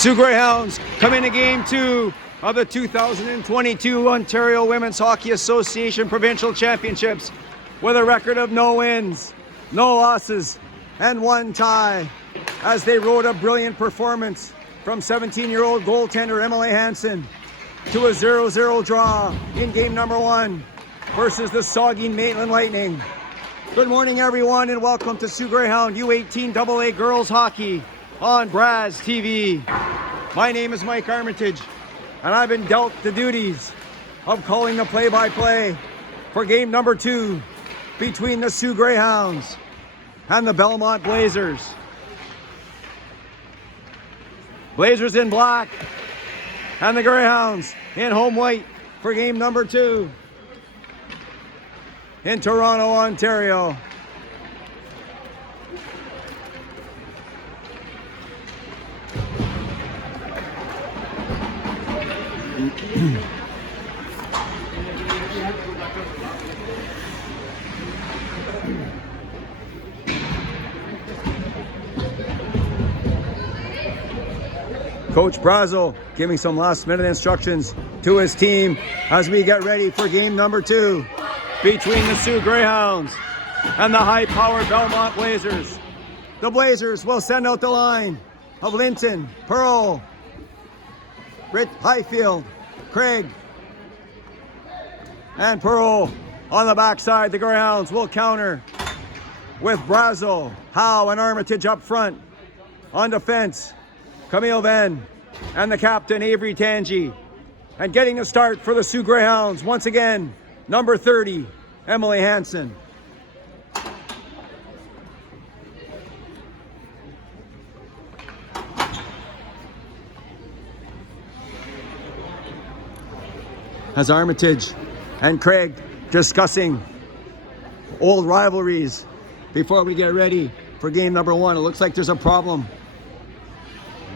Sioux Greyhounds come into game 2 of the 2022 Ontario Women's Hockey Association Provincial Championships with a record of no wins, no losses, and 1 tie, as they rode a brilliant performance from 17-year-old goaltender Emily Hansen to a 0-0 draw in game number 1 versus the Saugeen Maitland Lightning. Good morning, everyone, and welcome to Sioux Greyhound U18AA Girls Hockey on Braz TV. My name is Mike Armitage, and I've been dealt the duties of calling the play-by-play for game number 2 between the Sioux Greyhounds and the Belmont Blazers. Blazers in black and the Greyhounds in home white for game number 2 in Toronto, Ontario. Coach Brazel giving some last-minute instructions to his team as we get ready for game number 2 between the Sioux Greyhounds and the high-powered Belmont Blazers. The Blazers will send out the line of Linton, Pearl, Highfield, Craig, and Pearl. On the backside, the Greyhounds will counter with Brazel, Howe, and Armitage up front. On defense, Camille Venn and the captain, Avery Tangi. And getting the start for the Sioux Greyhounds, once again, number 30, Emily Hansen. As Armitage and Craig discussing old rivalries before we get ready for game number 1. It looks like there's a problem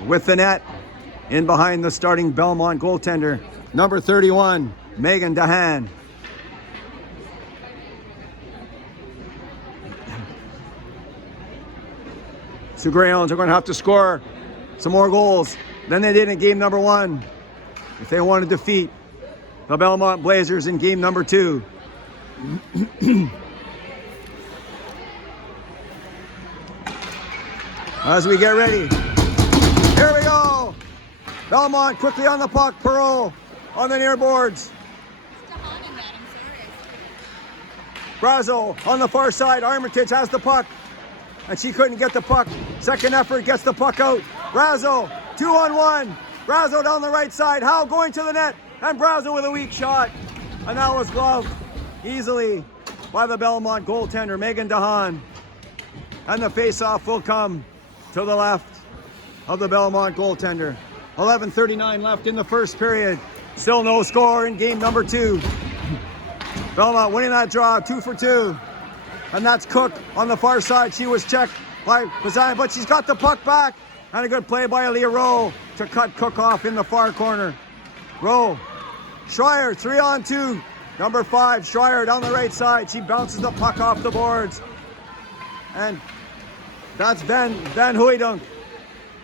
with the net in behind the starting Belmont goaltender, number 31, Megan Dahan. Sioux Greyhounds are going to have to score some more goals than they did in game number 1 if they want to defeat the Belmont Blazers in game number 2. As we get ready, here we go. Belmont quickly on the puck. Pearl on the near boards. Brazel on the far side. Armitage has the puck, and she couldn't get the puck. Second effort, gets the puck out. Brazel, 2-on-1. Brazel down the right side. Howe going to the net, and Brazel with a weak shot. And that was gloved easily by the Belmont goaltender, Megan Dahan. And the face-off will come to the left of the Belmont goaltender. 11:39 left in the first period. Still no score in game number 2. Belmont winning that draw, 2 for 2. And that's Cook on the far side. She was checked by Bazan, but she's got the puck back. And a good play by Aaliyah Rowe to cut Cook off in the far corner. Rowe, Schreier, 3-on-2. Number 5, Schreier down the right side. She bounces the puck off the boards. And that's Van Huydunk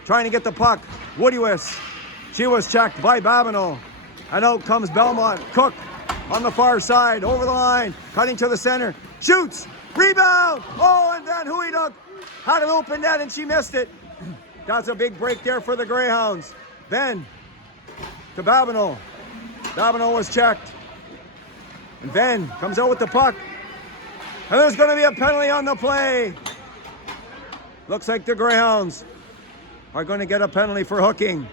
trying to get the puck. Woodywis, she was checked by Babineau. And out comes Belmont. Cook on the far side, over the line, cutting to the center. Shoots, rebound! Oh, and Van Huydunk had an open net and she missed it. That's a big break there for the Greyhounds. Then to Babineau. Babineau was checked. And Venn comes out with the puck. And there's going to be a penalty on the play. Looks like the Greyhounds are going to get a penalty for hooking.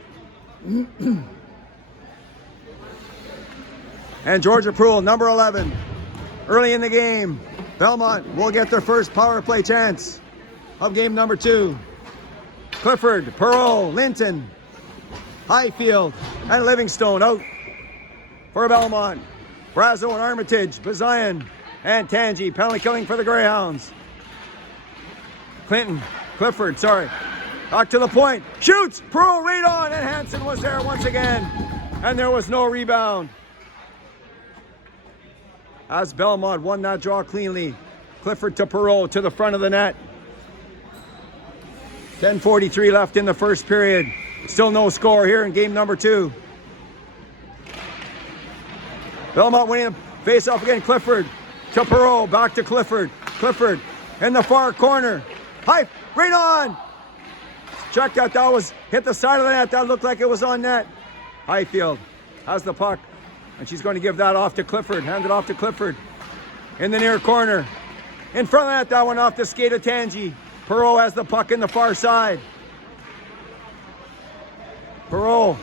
And Georgia Proul, number 11, early in the game. Belmont will get their first power play chance of game number 2. Clifford, Pearl, Linton, Highfield, and Livingstone out for Belmont. Brazel and Armitage, Bazayan, and Tangi. Penalty killing for the Greyhounds. Clifford, back to the point. Shoots! Pearl right on, and Hansen was there once again. And there was no rebound. As Belmont won that draw cleanly. Clifford to Pearl to the front of the net. 10:43 left in the first period. Still no score here in game number 2. Belmont winning face off again. Clifford to Perot, back to Clifford. Clifford in the far corner. High, right on. Check that was hit the side of the net. That looked like it was on net. Highfield has the puck, and she's going to give that off to Clifford. Hand it off to Clifford in the near corner. In front of the net, that one off the skate of Tangi. Perot has the puck in the far side. Perot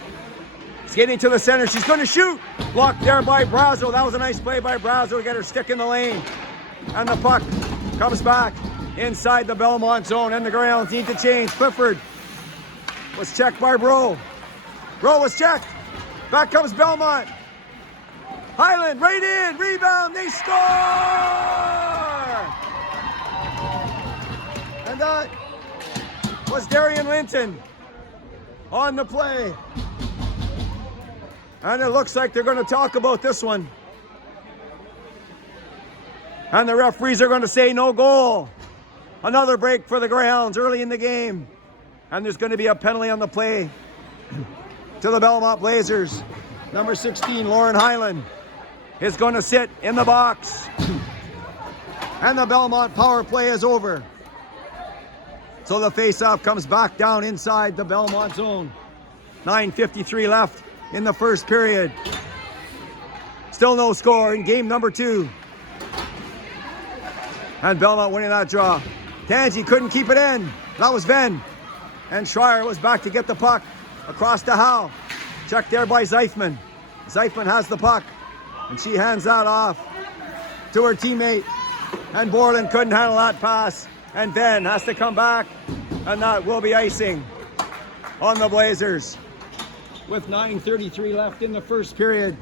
skating to the center. She's going to shoot. Blocked there by Brazo. That was a nice play by Brazo to get her stick in the lane. And the puck comes back inside the Belmont zone, and the Greyhounds need to change. Clifford was checked by Bro. Bro was checked. Back comes Belmont. Highland right in. Rebound. They score! And that was Darian Linton on the play. And it looks like they're going to talk about this one. And the referees are going to say no goal. Another break for the Greyhounds early in the game. And there's going to be a penalty on the play to the Belmont Blazers. Number 16, Lauren Highland, is going to sit in the box. And the Belmont power play is over. So the face-off comes back down inside the Belmont zone. 9:53 left in the first period. Still no score in game number 2. And Belmont winning that draw. Tangi couldn't keep it in. That was Venn. And Schreier was back to get the puck across to Howe. Checked there by Zeifman. Zeifman has the puck, and she hands that off to her teammate. And Borland couldn't handle that pass. And Venn has to come back, and that will be icing on the Blazers. With 9:33 left in the first period.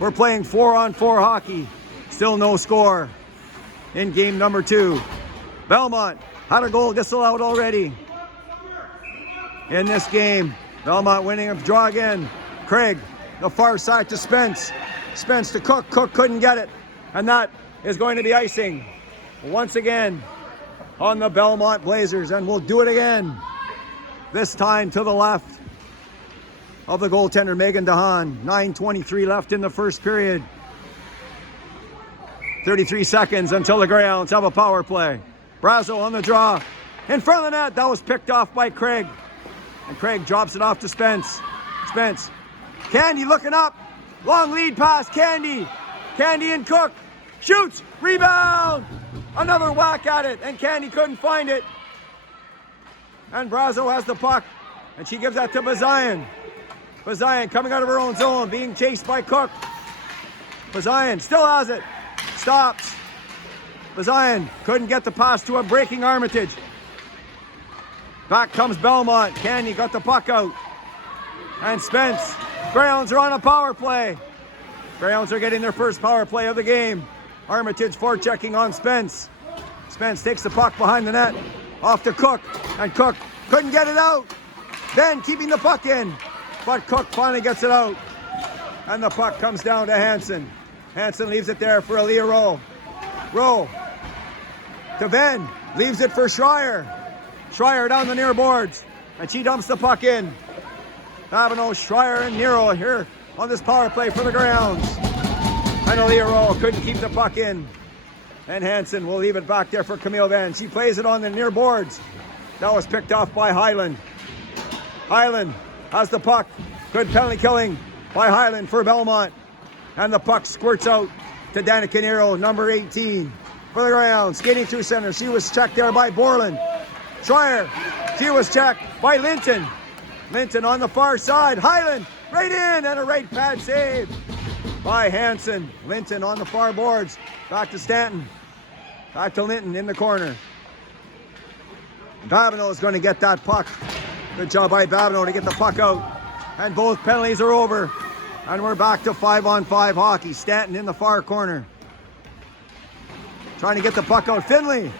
We're playing 4-on-4 hockey. Still no score in game number 2. Belmont had a goal disallowed already in this game. Belmont winning a draw again. Craig, the far side to Spence. Spence to Cook. Cook couldn't get it. And that is going to be icing once again on the Belmont Blazers. And we'll do it again. This time to the left of the goaltender, Megan DeHaan. 9:23 left in the first period. 33 seconds until the Greyhounds have a power play. Brazo on the draw. In front of the net. That was picked off by Craig. And Craig drops it off to Spence. Spence. Candy looking up. Long lead pass. Candy. Candy and Cook. Shoots. Rebound. Another whack at it. And Candy couldn't find it. And Brazo has the puck. And she gives that to Bazayan. Bazayan coming out of her own zone. Being chased by Cook. Bazayan still has it. Stops. Bazayan couldn't get the pass to a breaking Armitage. Back comes Belmont. Candy got the puck out. And Spence. Greyhounds are on a power play. Greyhounds are getting their first power play of the game. Armitage forechecking on Spence. Spence takes the puck behind the net. Off to Cook. And Cook couldn't get it out. Then keeping the puck in. But Cook finally gets it out. And the puck comes down to Hansen. Hansen leaves it there for Aaliyah Rowe. Rowe to Venn. Leaves it for Schreier. Schreier down the near boards. And she dumps the puck in. Babineau, Schreier, and Nero here on this power play for the Greyhounds. And Aaliyah Rowe couldn't keep the puck in. And Hansen will leave it back there for Camille Venn. She plays it on the near boards. That was picked off by Highland. Highland has the puck. Good penalty killing by Highland for Belmont. And the puck squirts out to Danica Nero, number 18 for the Greyhounds. Skating through center. She was checked there by Borland. Schreier. She was checked by Linton. Linton on the far side. Highland right in, and a right pad save by Hansen. Linton on the far boards. Back to Stanton. Back to Linton in the corner. Babineau is going to get that puck. Good job by Babineau to get the puck out. And both penalties are over. And we're back to 5-on-5 hockey. Stanton in the far corner. Trying to get the puck out. Finley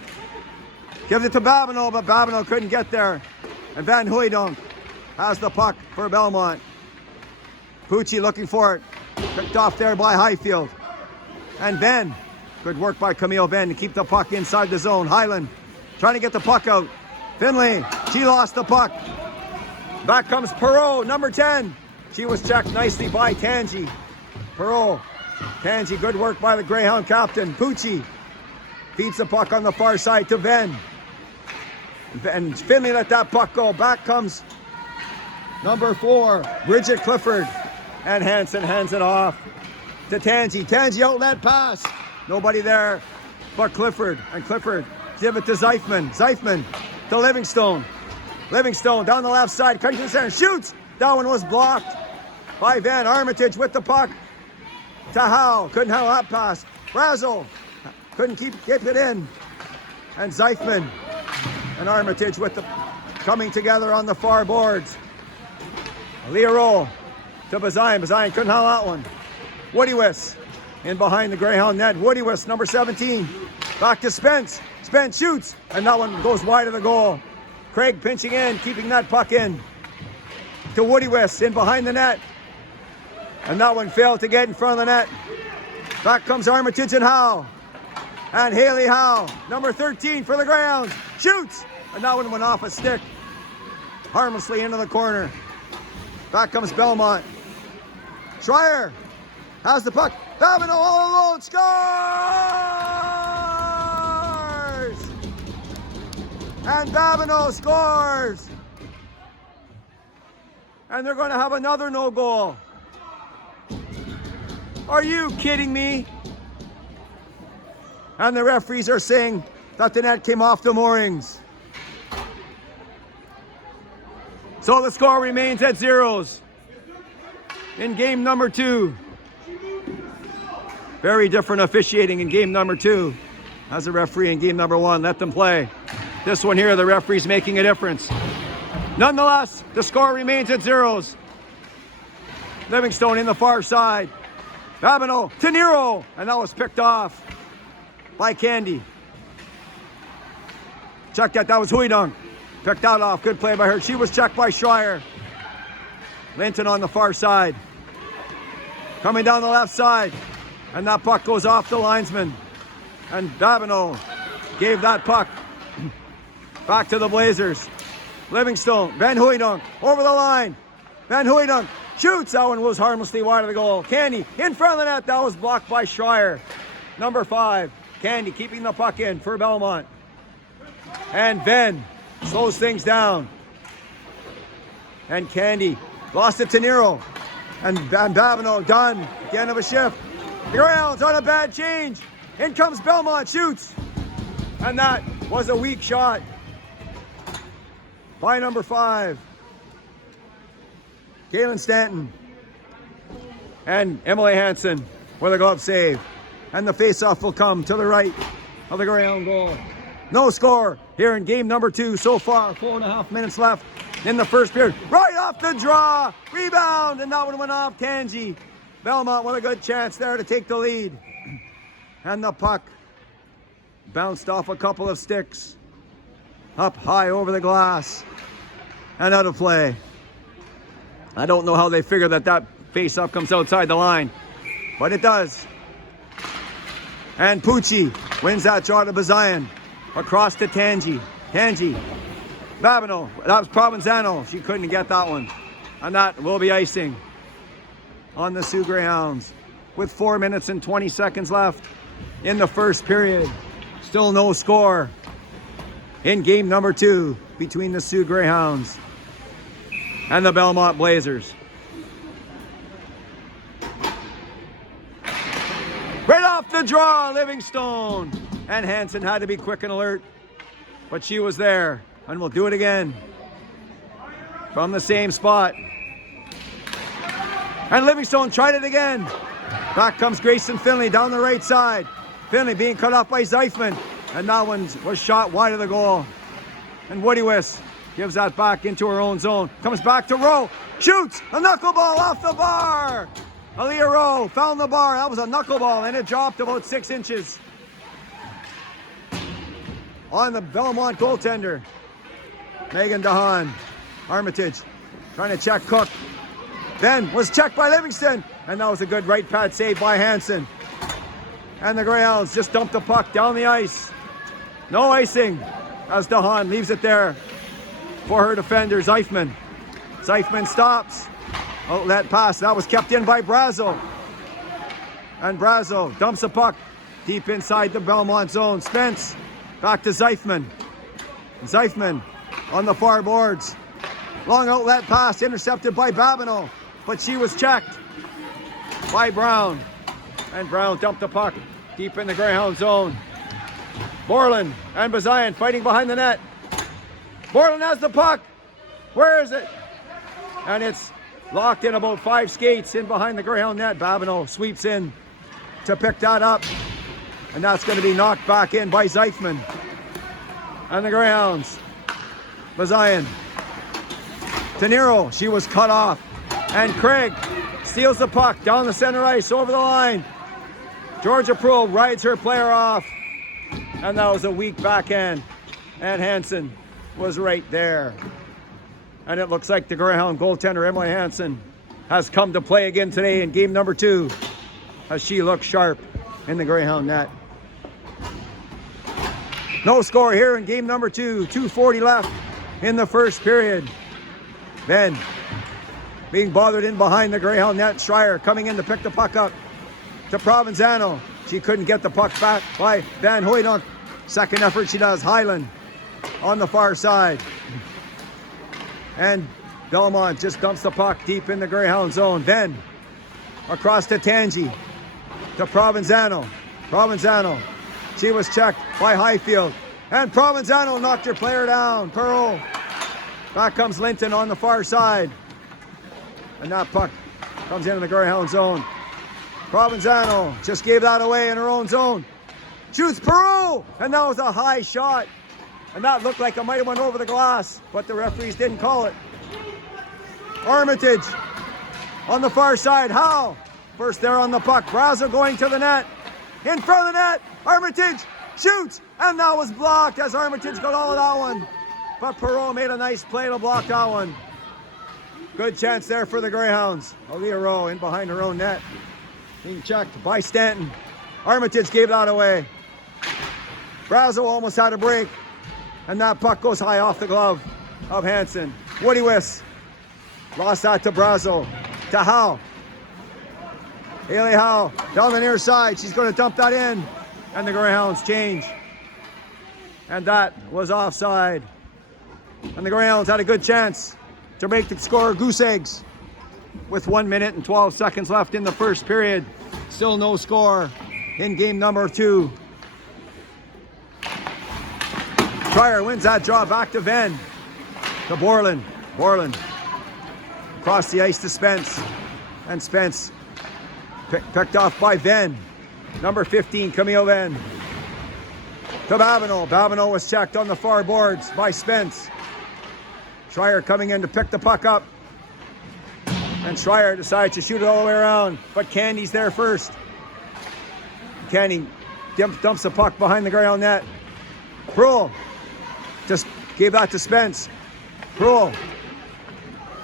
gives it to Babineau, but Babineau couldn't get there. And Van Hooydonk has the puck for Belmont. Pucci looking for it. Picked off there by Highfield. And Venn. Good work by Camille Venn to keep the puck inside the zone. Highland trying to get the puck out. Finley. She lost the puck. Back comes Perot, number 10. She was checked nicely by Tangi. Perot. Tangi, good work by the Greyhound captain. Pucci feeds the puck on the far side to Venn. And Finley let that puck go. Back comes number 4, Bridget Clifford. And Hansen hands it off to Tangi. Tangi outlet pass. Nobody there but Clifford. And Clifford give it to Zeifman. Zeifman to Livingstone. Livingstone down the left side, cutting to the center, shoots. That one was blocked by Van Armitage with the puck to Howe. Couldn't have that pass. Brazel couldn't keep it in. And Zeifman and Armitage with the coming together on the far boards. Leroy to Bazayan. Bazayan couldn't have that one. Woodywiss in behind the Greyhound net. Woodywiss, number 17. Back to Spence. Spence shoots, and that one goes wide of the goal. Craig pinching in, keeping that puck in. To Woodywiss in behind the net. And that one failed to get in front of the net. Back comes Armitage and Howe. And Haley Howe, number 13 for the Greyhounds, shoots. And that one went off a stick. Harmlessly into the corner. Back comes Belmont. Schreier has the puck. Babino all alone, scores! And Babino scores! And they're going to have another no goal. Are you kidding me? And the referees are saying that the net came off the moorings. So the score remains at 0s in game number 2. Very different officiating in game number 2 as a referee in game number 1. Let them play. This one here, the referee's making a difference. Nonetheless, the score remains at 0s. Livingstone in the far side. Babineau to Nero, and that was picked off by Candy. Check that was Huidong. Picked that off, good play by her. She was checked by Schreier. Linton on the far side. Coming down the left side, and that puck goes off the linesman. And Babineau gave that puck back to the Blazers. Livingstone, Van Huidong, over the line. Van Huidong shoots, that one was harmlessly wide of the goal. Candy in front of the net, that was blocked by Schreier. Number 5, Candy keeping the puck in for Belmont. And Ben slows things down. And Candy lost it to Nero. And Babineau done at the end of a shift. The Greyhounds on a bad change. In comes Belmont, shoots. And that was a weak shot by number 5. Kaylin Stanton and Emily Hansen with a glove save. And the face-off will come to the right of the Greyhound goal. No score here in game number 2 so far. 4.5 minutes left in the first period. Right off the draw. Rebound. And that one went off Tangi. Belmont with a good chance there to take the lead. And the puck bounced off a couple of sticks. Up high over the glass. And out of play. I don't know how they figure that face-off comes outside the line. But it does. And Pucci wins that draw to Bazayan. Across to Tangi. Tangi. Babineau. That was Provenzano. She couldn't get that one. And that will be icing on the Sioux Greyhounds. With 4 minutes and 20 seconds left in the first period. Still no score in game number 2 between the Sioux Greyhounds and the Belmont Blazers. Right off the draw, Livingstone. And Hansen had to be quick and alert, but she was there. And we'll do it again from the same spot. And Livingstone tried it again. Back comes Grayson Finley down the right side. Finley being cut off by Zeifman. And that one was shot wide of the goal. And Woodywiss gives that back into her own zone. Comes back to Rowe. Shoots! A knuckleball off the bar! Aaliyah Rowe found the bar. That was a knuckleball, and it dropped about 6 inches on the Belmont goaltender. Megan DeHaan. Armitage trying to check Cook. Ben was checked by Livingston, and that was a good right pad save by Hansen. And the Greyhounds just dumped the puck down the ice. No icing as DeHaan leaves it there for her defender, Zeifman. Zeifman stops. Outlet pass. That was kept in by Brazo. And Brazo dumps a puck deep inside the Belmont zone. Spence back to Zeifman. Zeifman on the far boards. Long outlet pass intercepted by Babineau, but she was checked by Brown. And Brown dumped the puck deep in the Greyhound zone. Borland and Bazayan fighting behind the net. Borland has the puck. Where is it? And it's locked in about 5 skates in behind the Greyhound net. Babineau sweeps in to pick that up. And that's going to be knocked back in by Zeifman. And the Greyhounds. Bazayan to Nero. She was cut off. And Craig steals the puck down the center ice over the line. Georgia Proulx rides her player off. And that was a weak backhand. And Hansen was right there. And it looks like the Greyhound goaltender, Emily Hansen, has come to play again today in game number 2 as she looks sharp in the Greyhound net. No score here in game number 2. 2:40 left in the first period. Ben being bothered in behind the Greyhound net. Schreier coming in to pick the puck up to Provenzano. She couldn't get the puck back by Van Hooydonk. Second effort she does. Highland on the far side. And Belmont just dumps the puck deep in the Greyhound zone. Then across to Tangi to Provenzano. Provenzano. She was checked by Highfield. And Provenzano knocked her player down. Perreault. Back comes Linton on the far side. And that puck comes into the Greyhound zone. Provenzano just gave that away in her own zone. Shoots Perreault. And that was a high shot. And that looked like it might have went over the glass, but the referees didn't call it. Armitage on the far side. Howe first there on the puck. Brazo going to the net. In front of the net. Armitage shoots. And that was blocked as Armitage got all of that one. But Perreault made a nice play to block that one. Good chance there for the Greyhounds. Aaliyah Rowe in behind her own net. Being checked by Stanton. Armitage gave that away. Brazo almost had a break. And that puck goes high off the glove of Hansen. Woody Wiss lost that to Brazo. To Howe. Haley Howe down the near side. She's going to dump that in. And the Greyhounds change. And that was offside. And the Greyhounds had a good chance to make the score goose eggs. With 1 minute and 12 seconds left in the first period. Still no score in game number 2. Schreier wins that draw back to Venn. To Borland. Borland. Across the ice to Spence. And Spence picked off by Venn. Number 15, Camille Venn. To Babineau. Babineau was checked on the far boards by Spence. Schreier coming in to pick the puck up. And Schreier decides to shoot it all the way around. But Candy's there first. Candy dumps the puck behind the Greyhound net. Proulx just gave that to Spence. Proulx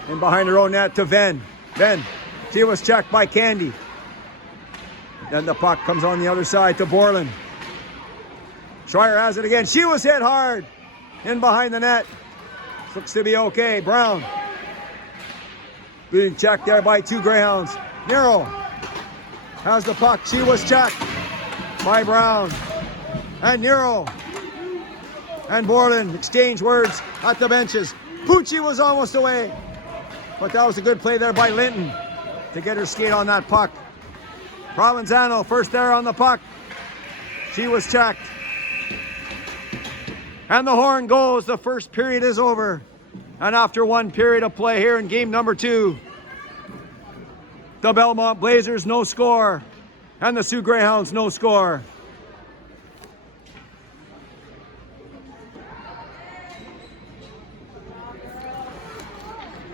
in behind her own net to Venn. Venn. She was checked by Candy. Then the puck comes on the other side to Borland. Schreier has it again. She was hit hard in behind the net. Looks to be okay. Brown being checked there by 2 Greyhounds. Nero has the puck. She was checked by Brown. And Nero and Borland exchange words at the benches. Pucci was almost away. But that was a good play there by Linton to get her skate on that puck. Provenzano first there on the puck. She was checked. And the horn goes. The first period is over. And after 1 period of play here in game number 2, the Belmont Blazers no score. And the Sioux Greyhounds no score.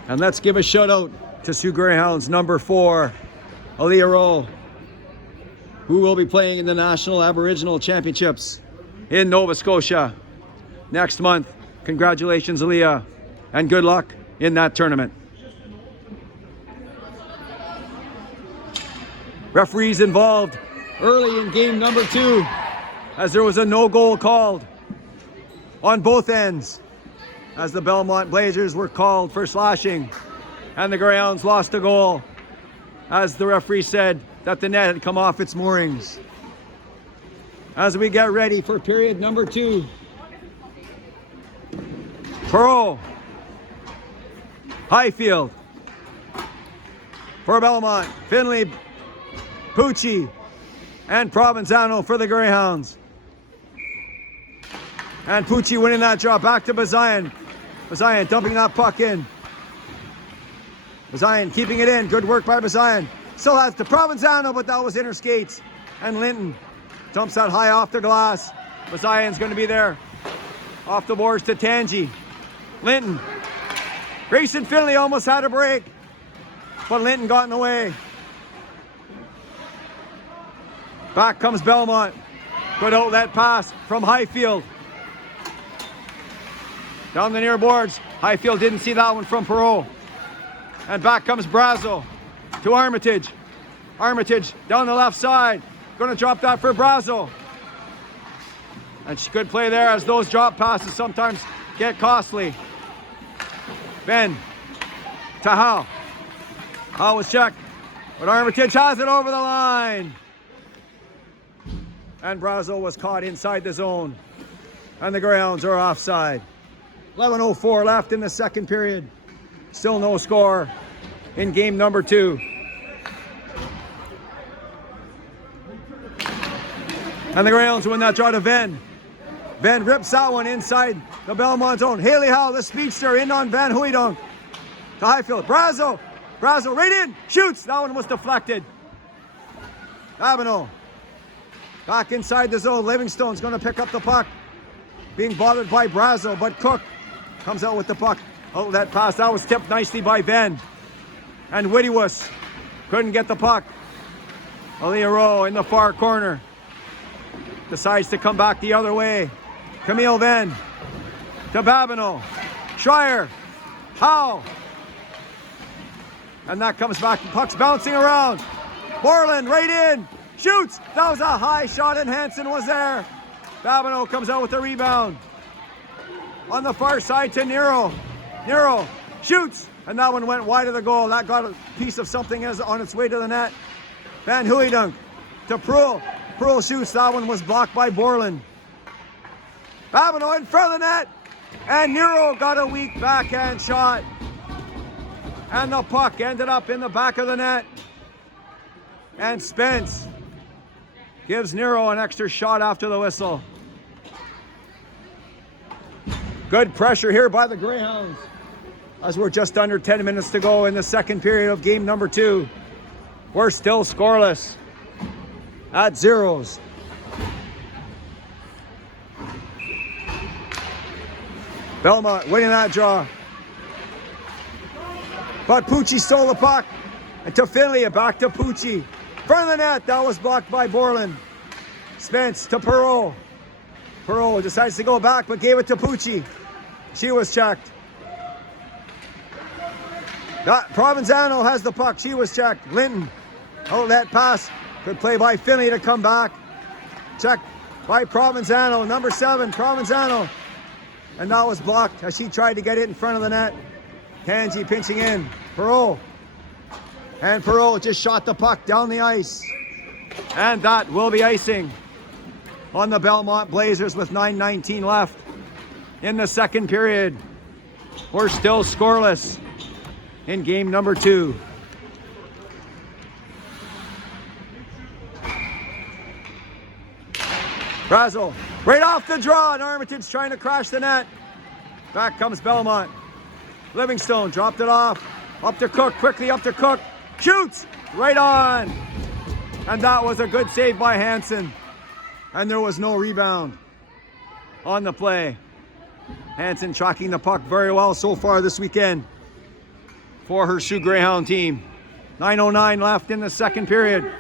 And let's give a shout out to Sioux Greyhounds number 4, Aaliyah Rowe, who will be playing in the National Aboriginal Championships in Nova Scotia next month. Congratulations, Aaliyah, and good luck in that tournament. Referees involved early in game number 2 as there was a no goal called on both ends as the Belmont Blazers were called for slashing And the Greyhounds lost a goal, as the referee said that the net had come off its moorings. As we get ready for period number 2. Perot, Highfield, for Belmont, Finley, Pucci, and Provenzano for the Greyhounds. And Pucci winning that draw, back to Bazayan. Bazayan dumping that puck in. Bazayan keeping it in, good work by Bazayan. Still has to Provenzano, but that was inner skates. And Linton dumps that high off the glass. Bazayan's going to be there. Off the boards to Tangi. Linton. Grayson Finley almost had a break, but Linton got in the way. Back comes Belmont. Good outlet pass from Highfield. Down the near boards. Highfield didn't see that one from Perot. And back comes Brazo to Armitage. Armitage down the left side. Going to drop that for Brazo. And she could play there, as those drop passes sometimes get costly. Ben to Howe. Howe was checked, but Armitage has it over the line. And Brazo was caught inside the zone. And the Greyhounds are offside. 11:04 left in the second period. Still no score in game number 2. And the Greyhounds win that draw to Venn. Venn rips that one inside the Belmont zone. Haley Howe, the speedster, in on Van Huydonk. To Highfield. Brazo. Brazo right in. Shoots. That one was deflected. Avenel. Back inside the zone. Livingstone's going to pick up the puck. Being bothered by Brazo, but Cook comes out with the puck. Oh, that pass. That was tipped nicely by Venn. And Whittiwas couldn't get the puck. Aaliyah Rowe in the far corner. Decides to come back the other way. Camille Venn to Babineau. Schreier. Howe. And that comes back. Puck's bouncing around. Borland right in. Shoots. That was a high shot, and Hansen was there. Babineau comes out with the rebound. On the far side to Nero. Nero shoots. And that one went wide of the goal. That got a piece of something as on its way to the net. Van Huydonk to Proulx. Proulx shoots. That one was blocked by Borland. Babineau in front of the net. And Nero got a weak backhand shot. And the puck ended up in the back of the net. And Spence gives Nero an extra shot after the whistle. Good pressure here by the Greyhounds, as we're just under 10 minutes to go in the second period of game number 2. We're still scoreless at zeros. Belmont winning that draw. But Pucci stole the puck. And to Finley, back to Pucci. Front of the net, that was blocked by Borland. Spence to Perot. Perot decides to go back, but gave it to Pucci. She was checked. Provenzano has the puck. She was checked. Linton. Outlet pass. Good play by Finley to come back. Checked by Provenzano. Number 7, Provenzano. And that was blocked as she tried to get it in front of the net. Tangi pinching in. Perot. And Perot just shot the puck down the ice. And that will be icing on the Belmont Blazers with 9:19 left in the second period. We're still scoreless in game number 2. Brazo right off the draw, and Armitage trying to crash the net. Back comes Belmont. Livingstone dropped it off. Up to Cook, quickly up to Cook. Shoots right on. And that was a good save by Hansen. And there was no rebound on the play. Hansen tracking the puck very well so far this weekend for her Sioux Greyhound team. 9:09 left in the second period.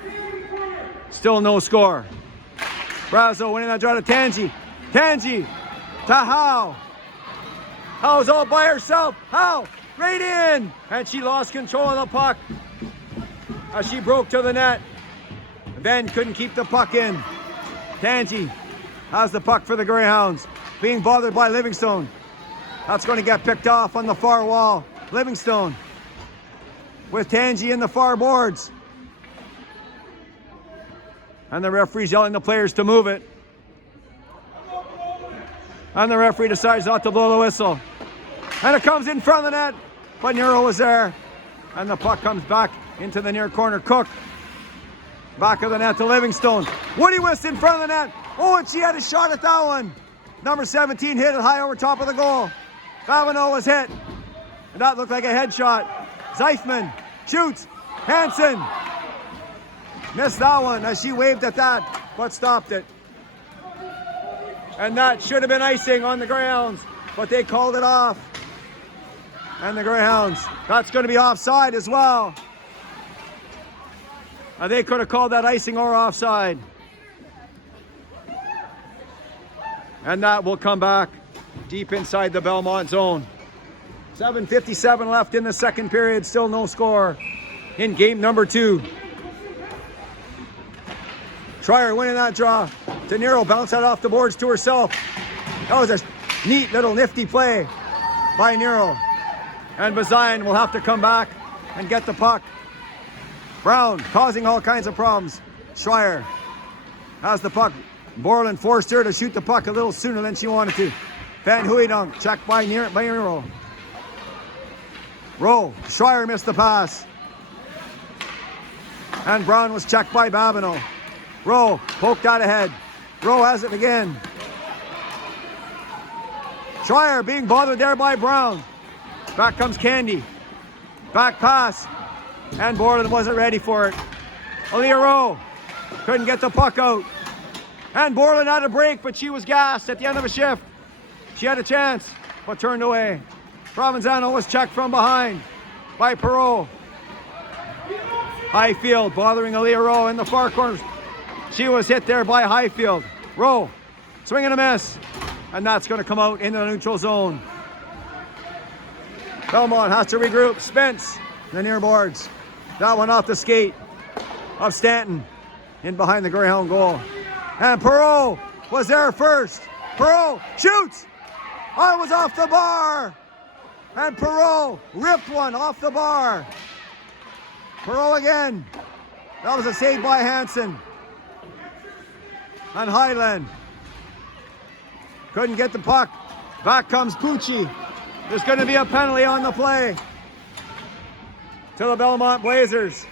Still no score. Brazo winning that draw to Tangi. Tangi to Howe. Howe's all by herself. Howe right in. And she lost control of the puck as she broke to the net. Then couldn't keep the puck in. Tangi has the puck for the Greyhounds. Being bothered by Livingstone. That's going to get picked off on the far wall. Livingstone with Tangi in the far boards. And the referee's yelling the players to move it. And the referee decides not to blow the whistle. And it comes in front of the net, but Nero was there. And the puck comes back into the near corner. Cook, back of the net to Livingstone. Woody West in front of the net. Oh, and she had a shot at that one. Number 17 hit it high over top of the goal. Babineau was hit. And that looked like a headshot. Zeifman shoots. Hansen missed that one as she waved at that, but stopped it. And that should have been icing on the Greyhounds, but they called it off. And the Greyhounds, that's going to be offside as well. They could have called that icing or offside. And that will come back deep inside the Belmont zone. 7:57 left in the second period, still no score in game number 2. Schreier winning that draw. De Niro bounced that off the boards to herself. That was a neat little nifty play by Nero. And Bazayan will have to come back and get the puck. Brown causing all kinds of problems. Schreier has the puck. Borland forced her to shoot the puck a little sooner than she wanted to. Van Huydonk checked by Nero. Rowe. Schreier missed the pass. And Brown was checked by Babineau. Rowe poked out ahead. Rowe has it again. Schreier being bothered there by Brown. Back comes Candy. Back pass. And Borland wasn't ready for it. Aaliyah Rowe couldn't get the puck out. And Borland had a break, but she was gassed at the end of a shift. She had a chance, but turned away. Provenzano was checked from behind by Perreault. Highfield bothering Aaliyah Rowe in the far corners. She was hit there by Highfield. Rowe, swing and a miss. And that's going to come out into the neutral zone. Belmont has to regroup. Spence, the near boards. That one off the skate of Stanton in behind the Greyhound goal. And Perreault was there first. Perreault shoots. Oh, it was off the bar. And Perreault ripped one off the bar. Perreault again. That was a save by Hansen. And Highland couldn't get the puck. Back comes Pucci. There's going to be a penalty on the play to the Belmont Blazers.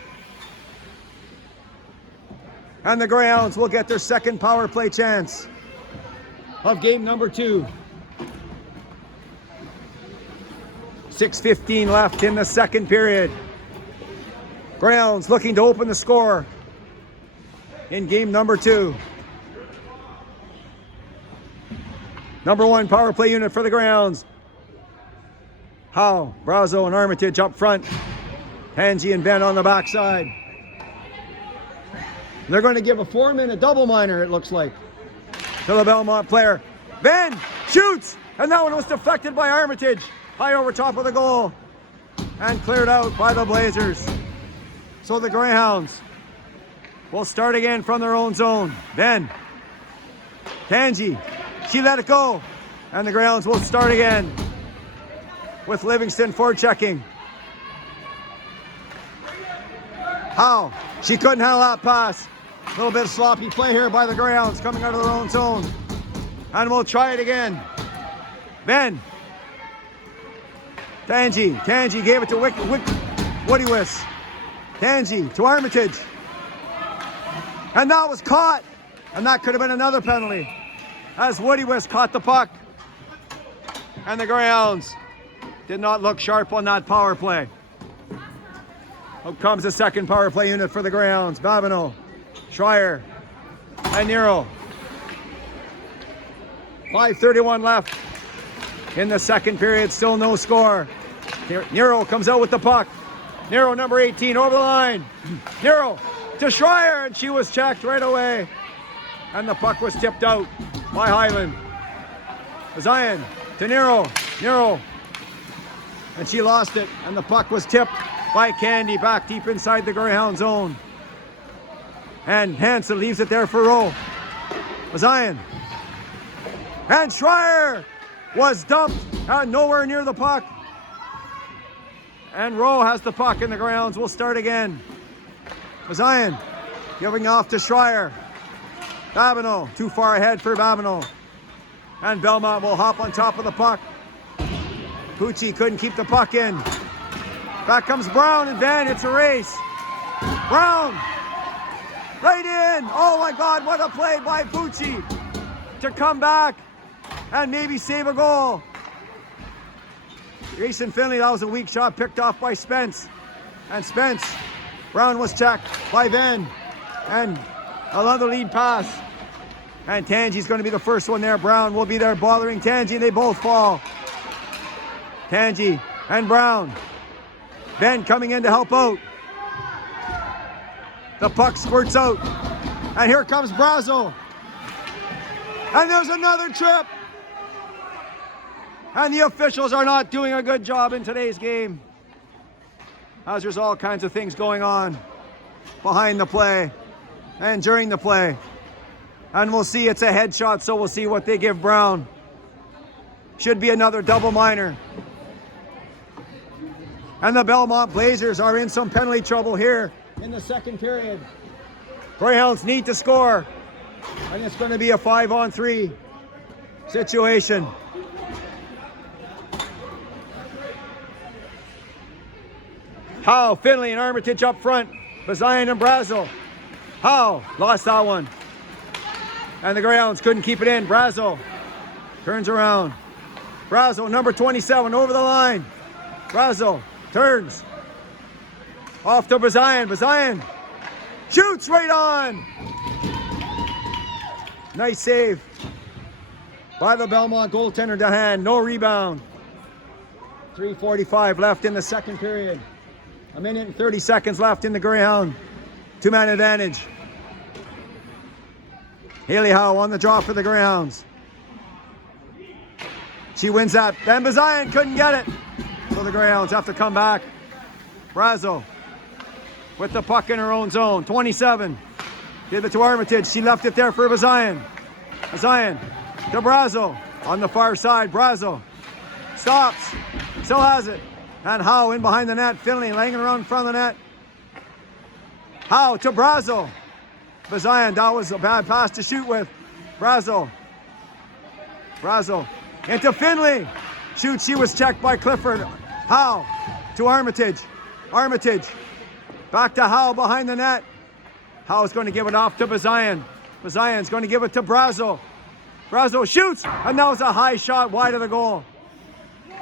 And the Greyhounds will get their second power play chance of game number 2. 6:15 left in the second period. Greyhounds looking to open the score in game number 2. Number 1 power play unit for the Greyhounds. Howe, Brazo, and Armitage up front. Hangi and Ben on the backside. They're going to give a 4-minute double minor, it looks like, to the Belmont player. Ben shoots, and that one was deflected by Armitage. High over top of the goal and cleared out by the Blazers. So the Greyhounds will start again from their own zone. Ben, Tangi, she let it go. And the Greyhounds will start again with Livingston forechecking. Howe, she couldn't handle that pass. A little bit of sloppy play here by the Greyhounds coming out of their own zone. And we'll try it again. Ben. Tangi gave it to Woody West. Tangi to Armitage. And that was caught. And that could have been another penalty as Woody West caught the puck. And the Greyhounds did not look sharp on that power play. Out comes the second power play unit for the Greyhounds. Babineau, Schreier, and Nero. 5:31 left in the second period, still no score. Nero comes out with the puck. Nero, number 18, over the line. Nero to Schreier, and she was checked right away. And the puck was tipped out by Highland. Zion to Nero. Nero. And she lost it, and the puck was tipped by Candy back deep inside the Greyhound zone. And Hansen leaves it there for Rowe. Zion. And Schreier was dumped nowhere near the puck. And Rowe has the puck, and the Greyhounds will start again. Bazian giving off to Schreier. Babineau too far ahead for Babineau. And Belmont will hop on top of the puck. Pucci couldn't keep the puck in. Back comes Brown and Van. It's a race. Brown right in. Oh my God, what a play by Pucci to come back and maybe save a goal. Jason Finley, that was a weak shot picked off by Spence. And Spence, Brown was checked by Van. And another lead pass. And Tangi's going to be the first one there. Brown will be there bothering Tangi, and they both fall. Tangi and Brown. Ben coming in to help out. The puck squirts out. And here comes Brazo. And there's another trip. And the officials are not doing a good job in today's game, as there's all kinds of things going on behind the play and during the play. And we'll see, it's a headshot, so we'll see what they give Brown. Should be another double minor. And the Belmont Blazers are in some penalty trouble here in the second period. Greyhounds need to score. And it's going to be a 5-on-3 situation. Howe, Finley, and Armitage up front. Bazian and Brazo. Howe lost that one. And the Greyhounds couldn't keep it in. Brazo turns around. Brazo, number 27, over the line. Brazo turns. Off to Bazian. Bazian shoots right on. Nice save by the Belmont goaltender DeHaan. No rebound. 3:45 left in the second period. 1 minute and 30 seconds left in the Greyhound two-man advantage. Haley Howe on the draw for the Greyhounds. She wins that. Then Bazian couldn't get it. So the Greyhounds have to come back. Brazo with the puck in her own zone. 27. Give it to Armitage. She left it there for Bazian. Bazian to Brazo on the far side. Brazo stops. Still has it. And Howe in behind the net. Finley laying it around in front of the net. Howe to Brazo. Bazian, that was a bad pass to shoot with. Brazo. Brazo into Finley. Shoot, she was checked by Clifford. Howe to Armitage. Armitage back to Howe behind the net. Howe's going to give it off to Bazian. Bazian's going to give it to Brazo. Brazo shoots, and that was a high shot wide of the goal.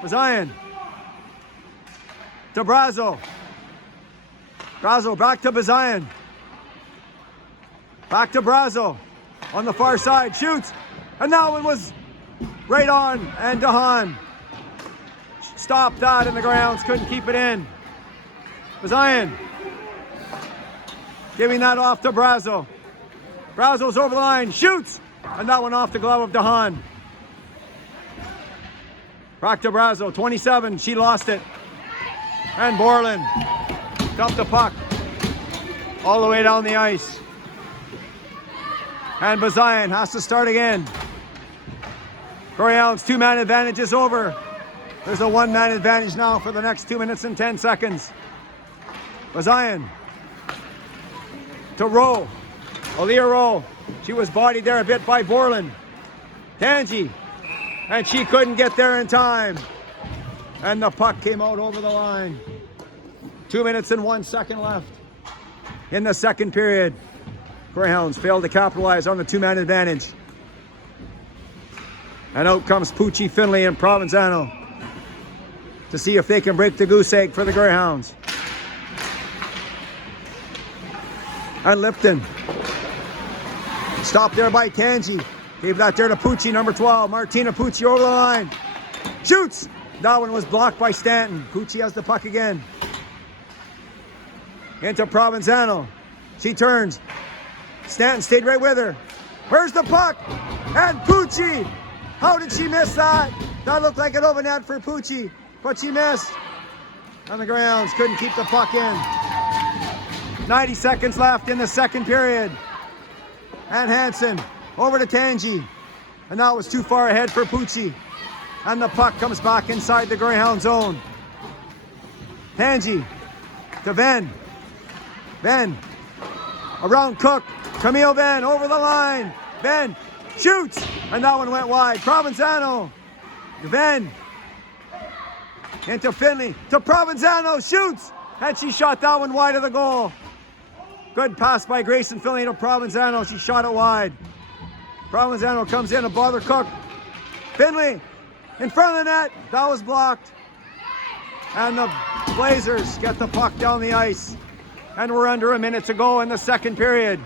Bazian to Brazo. Brazo back to Bazian. Back to Brazo on the far side. Shoots, and that one was right on, and DeHaan stopped that, and the Greyhounds couldn't keep it in. Bazian giving that off to Brazo. Brazo's over the line, shoots, and that one off the glove of DeHaan. Back to Brazo, 27, she lost it. And Borland dumped the puck all the way down the ice. And Bazian has to start again. Greyhounds two-man advantage is over. There's a one-man advantage now for the next 2 minutes and 10 seconds. Bazian to Rowe. Aaliyah Rowe. She was bodied there a bit by Borland. Tangi. And she couldn't get there in time. And the puck came out over the line. 2 minutes and 1 second left in the second period. Greyhounds failed to capitalize on the two-man advantage. And out comes Pucci, Finley, and Provenzano to see if they can break the goose egg for the Greyhounds. And Lipton. Stopped there by Tangi. Gave that there to Pucci, number 12. Martina Pucci over the line. Shoots! That one was blocked by Stanton. Pucci has the puck again. Into Provenzano. She turns. Stanton stayed right with her. Where's the puck? And Pucci! How did she miss that? That looked like an open net for Pucci, but she missed. And the Greyhounds couldn't keep the puck in. 90 seconds left in the second period. And Hansen over to Tangi. And that was too far ahead for Pucci. And the puck comes back inside the Greyhound zone. Tangi to Venn. Venn around Cook. Camille Venn over the line. Venn shoots, and that one went wide. Provenzano. Venn into Finley to Provenzano. Shoots, and she shot that one wide of the goal. Good pass by Grayson Finley to Provenzano. She shot it wide. Provenzano comes in to bother Cook. Finley in front of the net. That was blocked. And the Blazers get the puck down the ice. And we're under a minute to go in the second period.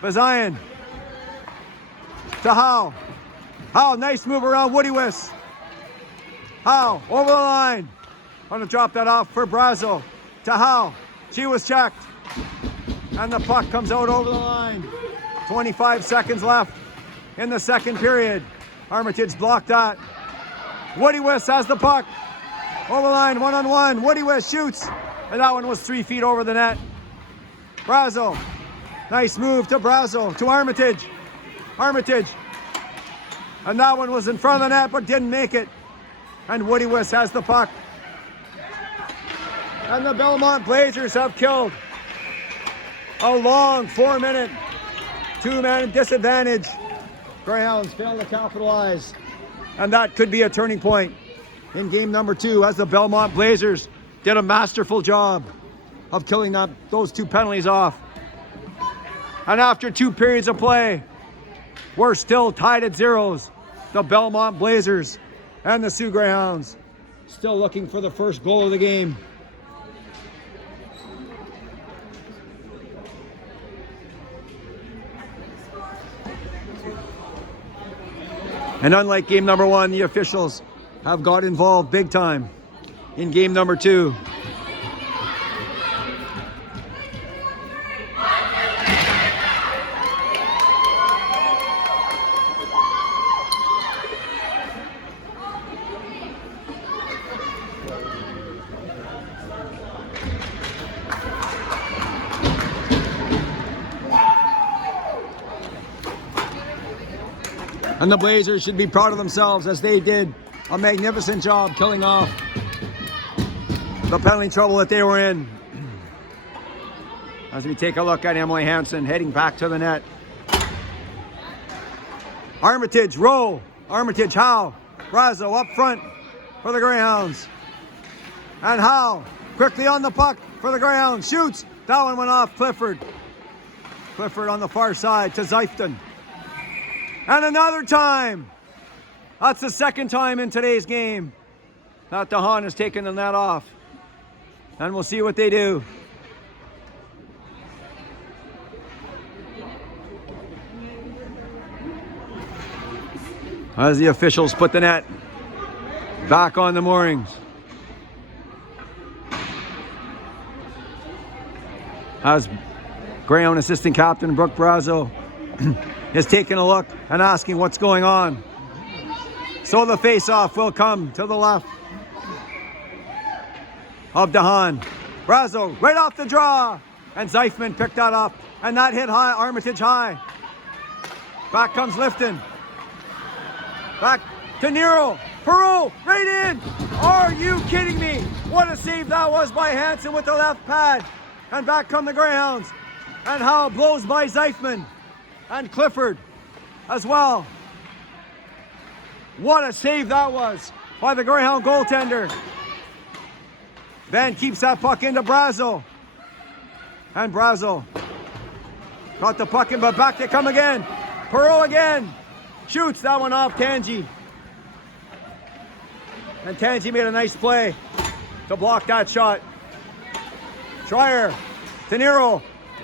Bazayan to Howe. Howe, nice move around Woody Wiss. Howe over the line. Want to drop that off for Brazo. To Howe. She was checked. And the puck comes out over the line. 25 seconds left in the second period. Armitage blocked that. Woody Wiss has the puck. Over the line, one-on-one. Woody Wiss shoots. And that one was 3 feet over the net. Brazo. Nice move to Brazo. To Armitage. Armitage. And that one was in front of the net but didn't make it. And Woody Wiss has the puck. And the Belmont Blazers have killed a long 4-minute, 2-man disadvantage. Greyhounds fail to capitalize. And that could be a turning point in game number 2 as the Belmont Blazers did a masterful job of killing those 2 penalties off. And after 2 periods of play, we're still tied at zeros. The Belmont Blazers and the Sioux Greyhounds still looking for the first goal of the game. And unlike game number 1, the officials have got involved big time in game number 2. And the Blazers should be proud of themselves as they did a magnificent job killing off the penalty trouble that they were in. As we take a look at Emily Hansen heading back to the net. Armitage, row. Armitage, Howe. Brazo up front for the Greyhounds. And Howe quickly on the puck for the Greyhounds. Shoots. That one went off Clifford. Clifford on the far side to Zeifton. And another time. That's the second time in today's game that DeHaan has taken the net off. And we'll see what they do. As the officials put the net back on the moorings. As Greyhound assistant captain Brooke Brazo is taking a look and asking what's going on. So the face-off will come to the left of DeHaan. Brazo right off the draw. And Zeifman picked that up. And that hit high, Armitage high. Back comes Lifton. Back to Nero. Perot right in. Are you kidding me? What a save that was by Hansen with the left pad. And back come the Greyhounds. And Howe blows by Zeifman. And Clifford as well. What a save that was by the Greyhound goaltender. Van keeps that puck into Brazo. And Brazo got the puck in, but back they come again. Perot again. Shoots that one off Tangi. And Tangi made a nice play to block that shot. Trier to Nero.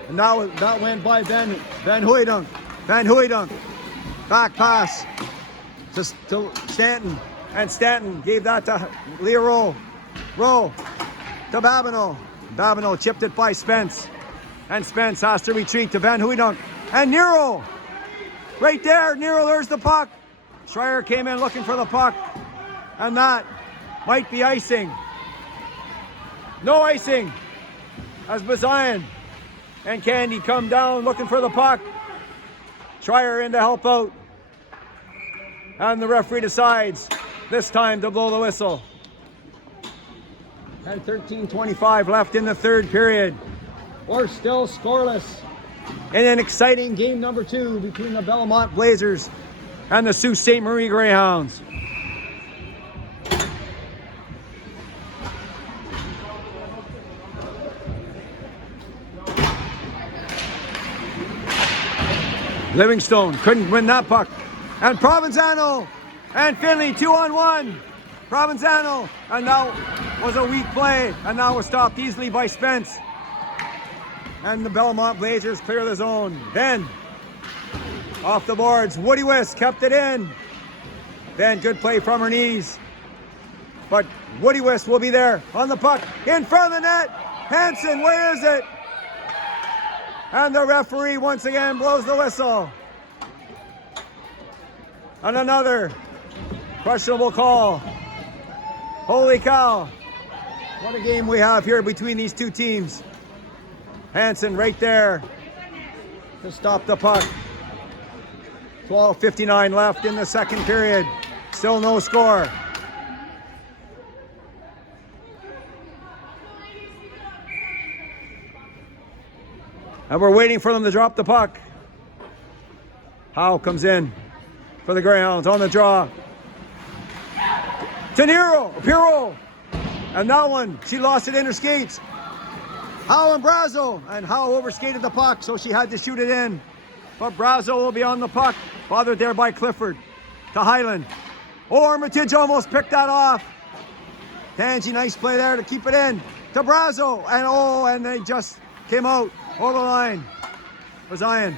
And that went by Van Hooydonk. Van Hooydonk. Back pass to Stanton. And Stanton gave that to Leah Rowe. Rowe to Babineau. Babineau chipped it by Spence. And Spence has to retreat to Van Hooydonk. And Nero. Right there. Nero, there's the puck. Schreier came in looking for the puck. And that might be icing. No icing. As Bazayan and Candy come down looking for the puck. Schreier in to help out. And the referee decides this time to blow the whistle. And 13:25 left in the third period. We're still scoreless in an exciting game number 2 between the Belmont Blazers and the Sault Ste. Marie Greyhounds. Livingstone couldn't win that puck. And Provenzano and Finley 2-on-1. Provenzano, and that was a weak play, and now was stopped easily by Spence. And the Belmont Blazers clear the zone. Then, off the boards, Woody Wiss kept it in. Then good play from her knees. But Woody Wiss will be there on the puck, in front of the net. Hansen, where is it? And the referee once again blows the whistle. And another questionable call. Holy cow. What a game we have here between these two teams. Hansen right there to stop the puck. 12:59 left in the second period. Still no score. And we're waiting for them to drop the puck. Howe comes in for the Greyhounds on the draw. To Piro. And that one, she lost it in her skates. Howe and Brazo. And Howe overskated the puck, so she had to shoot it in. But Brazo will be on the puck. Bothered there by Clifford. To Highland. Oh, Armitage almost picked that off. Tangi, nice play there to keep it in. To Brazo. And they just came out over the line. Bazayan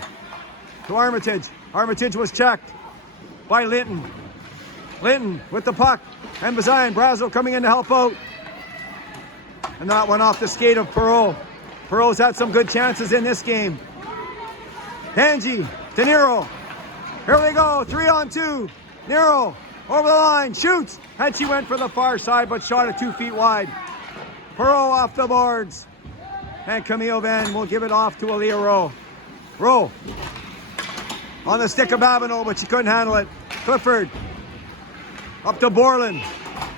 to Armitage. Armitage was checked by Linton. Linton with the puck. And Bazayan. Brazo coming in to help out. And that went off the skate of Perreault. Perreault's had some good chances in this game. Tangi to Nero. Here we go, 3-on-2. Nero over the line, shoots. And she went for the far side, but shot it 2 feet wide. Perreault off the boards. And Camille Van will give it off to Aaliyah Rowe. Rowe on the stick of Babineau, but she couldn't handle it. Clifford up to Borland.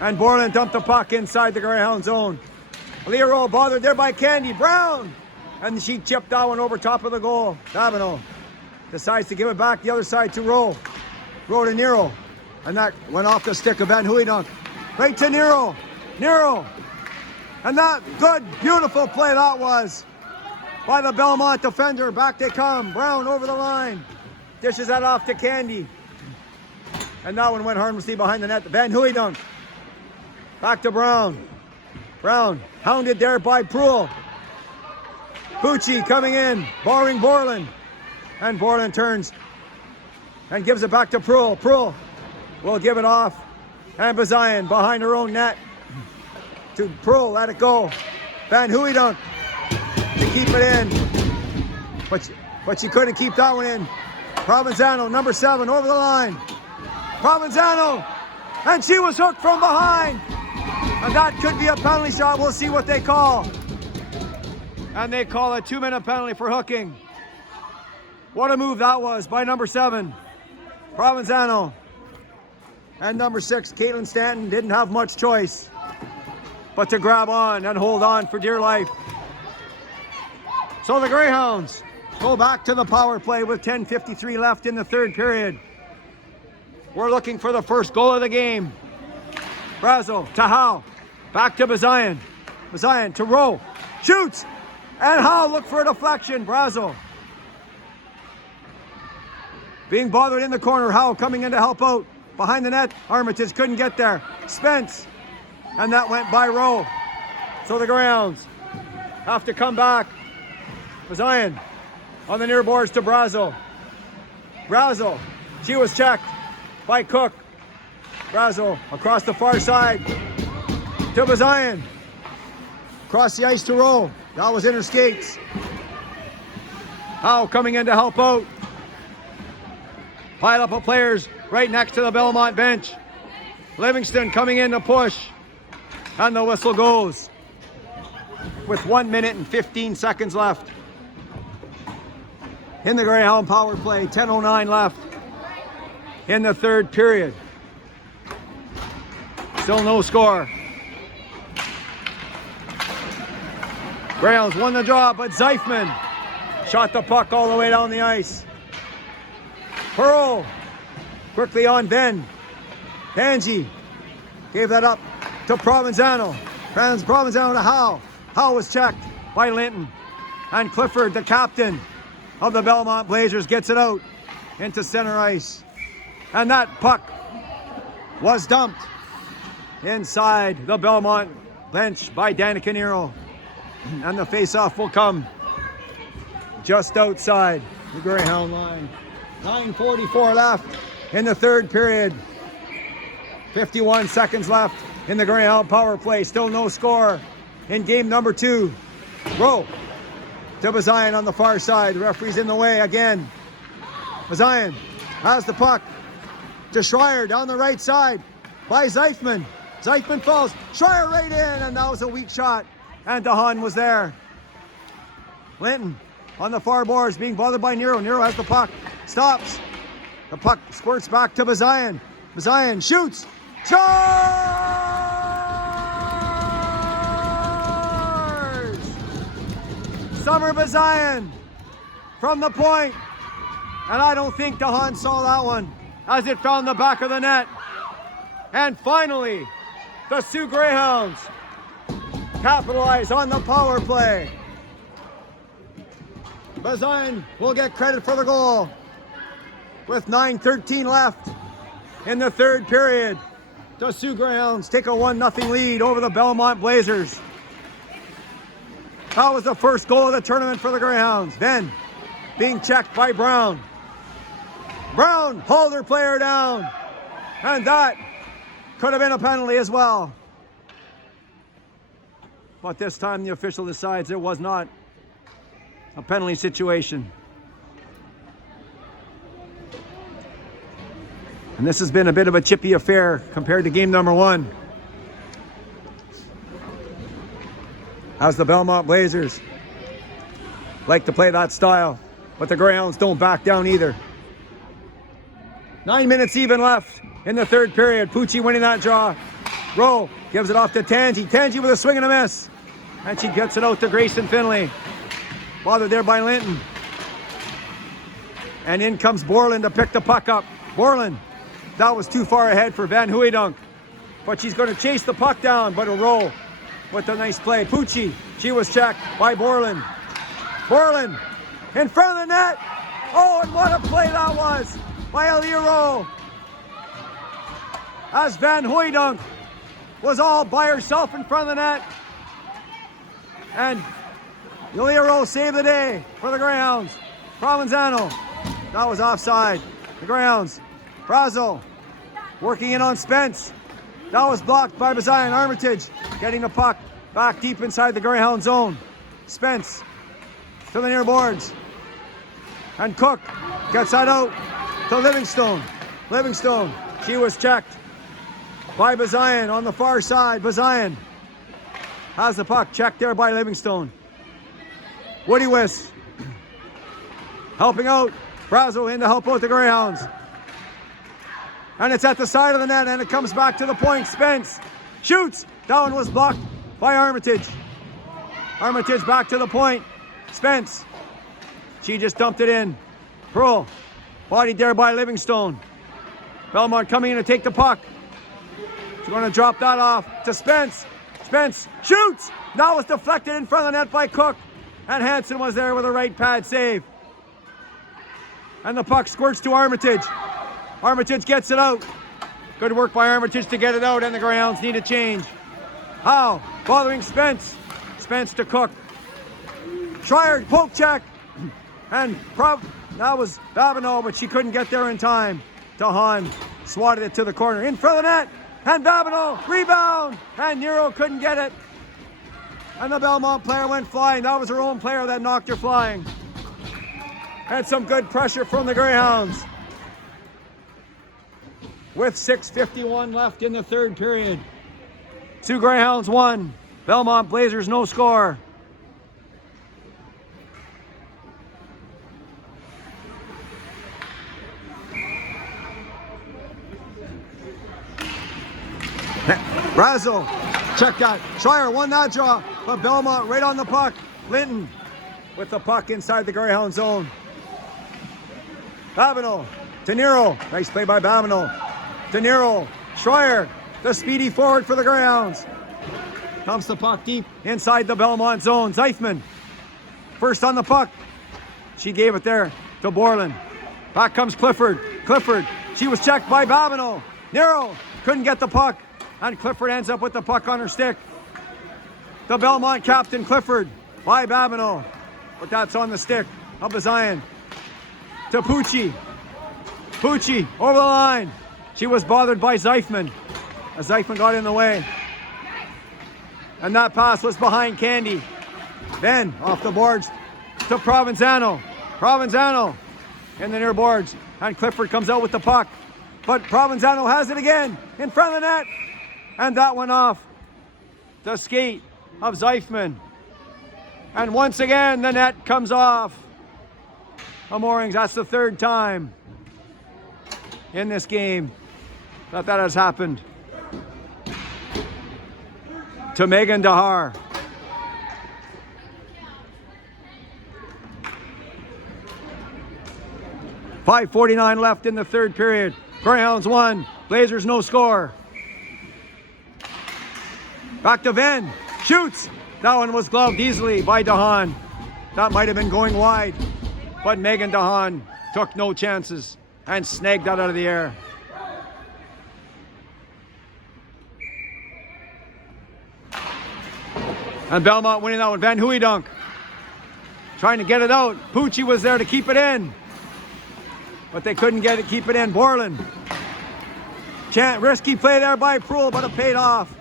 And Borland dumped the puck inside the Greyhound zone. Aaliyah Rowe bothered there by Candy Brown. And she chipped that one over top of the goal. Babineau decides to give it back the other side to Rowe. Rowe to Nero. And that went off the stick of Van Huydonk. Right to Nero. Nero. And that good, beautiful play that was by the Belmont defender. Back they come. Brown over the line. Dishes that off to Candy. And that one went harmlessly behind the net. Van Huydonk. Back to Brown. Brown hounded there by Proulx. Bucci coming in, barring Borland. And Borland turns and gives it back to Proulx. Proulx will give it off. And Bazayan behind her own net. To Proulx, let it go. Van Huydonk to keep it in. But she couldn't keep that one in. Provenzano, number 7, over the line. Provenzano, and she was hooked from behind. And that could be a penalty shot. We'll see what they call. And they call a 2-minute penalty for hooking. What a move that was by number 7, Provenzano. And number 6, Caitlin Stanton, didn't have much choice but to grab on and hold on for dear life. So the Greyhounds go back to the power play with 10:53 left in the third period. We're looking for the first goal of the game. Brazo to Howe. Back to Bazayan. Bazayan to Rowe. Shoots! And Howe looked for a deflection. Brazo being bothered in the corner. Howe coming in to help out. Behind the net, Armitage couldn't get there. Spence. And that went by Rowe. So the Greyhounds have to come back. Bazayan on the near boards to Brazo. Brazo, she was checked by Cook. Brazo across the far side to Bazayan. Across the ice to Rowe. That was in her skates. Howe coming in to help out. Pile up of players right next to the Belmont bench. Livingston coming in to push. And the whistle goes with 1 minute and 15 seconds left. In the Greyhound power play, 10:09 left in the third period. Still no score. Greyhounds won the draw, but Zeifman shot the puck all the way down the ice. Pearl quickly on Ben. Tangi gave that up to Provenzano. Provenzano to Howe. Howe was checked by Linton. And Clifford, the captain of the Belmont Blazers, gets it out into center ice. And that puck was dumped inside the Belmont bench by Danica Nero. And the face-off will come just outside the Greyhound line. 9:44 left in the third period. 51 seconds left in the Greyhound power play. Still no score in game number 2. Rowe to Bazayan on the far side. The referee's in the way again. Bazayan has the puck to Schreier down the right side by Zeifman. Zeifman falls. Schreier right in, and that was a weak shot. And DeHaan was there. Linton on the far boards being bothered by Nero. Nero has the puck. Stops. The puck squirts back to Bazayan. Bazayan shoots. Scores! Summer Bazayan from the point. And I don't think DeHaan saw that one as it found the back of the net. And finally, the Sioux Greyhounds capitalize on the power play. Bazayan will get credit for the goal with 9:13 left in the third period. The Sioux Greyhounds take a 1-0 lead over the Belmont Blazers. That was the first goal of the tournament for the Greyhounds. Then being checked by Brown. Brown hauled their player down, and that could have been a penalty as well. But this time the official decides it was not a penalty situation. And this has been a bit of a chippy affair compared to game number 1. As the Belmont Blazers like to play that style, but the Greyhounds don't back down either. 9 minutes even left in the third period. Pucci winning that draw. Rowe gives it off to Tangi. Tangi with a swing and a miss. And she gets it out to Grayson Finley. Bothered there by Linton. And in comes Borland to pick the puck up. Borland, that was too far ahead for Van Hooydonk. But she's going to chase the puck down, but a roll with a nice play. Pucci, she was checked by Borland. Borland in front of the net. Oh, and what a play that was by Aaliyah Rowe. As Van Hooydonk was all by herself in front of the net. And Aaliyah Rowe saved the day for the Greyhounds. Provenzano, that was offside. The Greyhounds. Brazo working in on Spence. That was blocked by Bazayan. Armitage getting the puck back deep inside the Greyhound zone. Spence to the near boards. And Cook gets that out to Livingstone. Livingstone, she was checked by Bazayan on the far side. Bazayan has the puck checked there by Livingstone. Woody Wiss helping out. Brazo in to help out the Greyhounds. And it's at the side of the net, and it comes back to the point. Spence shoots. That one was blocked by Armitage. Armitage back to the point. Spence. She just dumped it in. Pearl. Bodied there by Livingstone. Belmont coming in to take the puck. She's going to drop that off to Spence. Spence shoots. That was deflected in front of the net by Cook. And Hansen was there with a right pad save. And the puck squirts to Armitage. Armitage gets it out. Good work by Armitage to get it out, and the Greyhounds need a change. Howe bothering Spence. Spence to Cook. Schreier poke check. And that was Babineau, but she couldn't get there in time. DeHaan swatted it to the corner. In front of the net. And Babineau, rebound. And Nero couldn't get it. And the Belmont player went flying. That was her own player that knocked her flying. And some good pressure from the Greyhounds. With 6:51 left in the third period. Sioux Greyhounds 1. Belmont Blazers no score. Brazo checked out. Schreier won that draw. But Belmont right on the puck. Linton with the puck inside the Greyhound zone. Babineau to Nero. Nice play by Babineau. To Nero. Schreier, the speedy forward for the Greyhounds. Dumps the puck deep inside the Belmont zone. Zeifman first on the puck. She gave it there to Borland. Back comes Clifford. Clifford, she was checked by Babineau. Nero couldn't get the puck, and Clifford ends up with the puck on her stick. The Belmont captain, Clifford, by Babineau. But that's on the stick of Bazian. To Pucci. Pucci over the line. She was bothered by Zeifman, as Zeifman got in the way. And that pass was behind Candy. Then off the boards to Provenzano. Provenzano in the near boards. And Clifford comes out with the puck. But Provenzano has it again in front of the net. And that went off the skate of Zeifman. And once again, the net comes off. The moorings, that's the third time in this game that has happened to Megan Dahar. .5:49 left in the third period. Greyhounds 1, Blazers no score. Back to Venn, shoots. That one was gloved easily by Dahan. That might have been going wide, but Megan Dahan took no chances and snagged that out of the air. And Belmont winning that one. Van Huydonk trying to get it out. Pucci was there to keep it in, but they couldn't keep it in. Borland. Risky play there by Proulx, but it paid off,